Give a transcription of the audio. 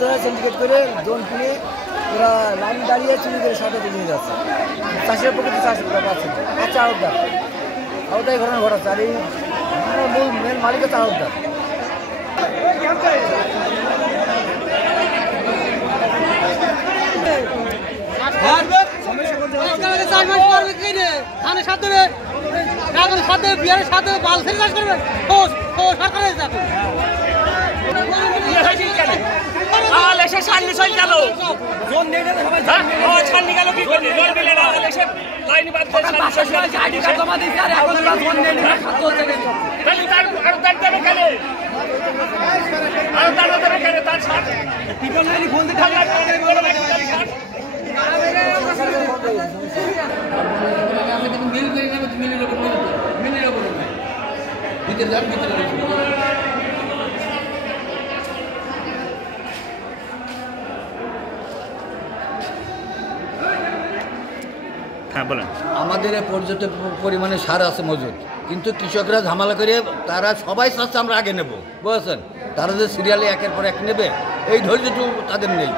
ধরে সিন্ডিকেট করে জোন কিনে ওরা লাইন দাঁড়িয়ে চুরি করে সাথে নিয়ে যাচ্ছে। চাষের পক্ষে চাষ করা পাচ্ছে না। আচ্ছা আড়তদার আড়তাই ঘটনা ঘটাচ্ছে। আর এই মূল মেন মালিক হচ্ছে আড়তদার। হ্যাঁ বলেন। আমাদের পর্যাপ্ত পরিমাণে সার আছে মজুদ, কিন্তু কৃষকরা ঝামেলা করে তারা সবাই চাচ্ছে আমরা আগে নেব, বুঝেছেন। তারা যে সিরিয়ালে একের পর এক নেবে এই ধৈর্যটুকু তাদের নেই।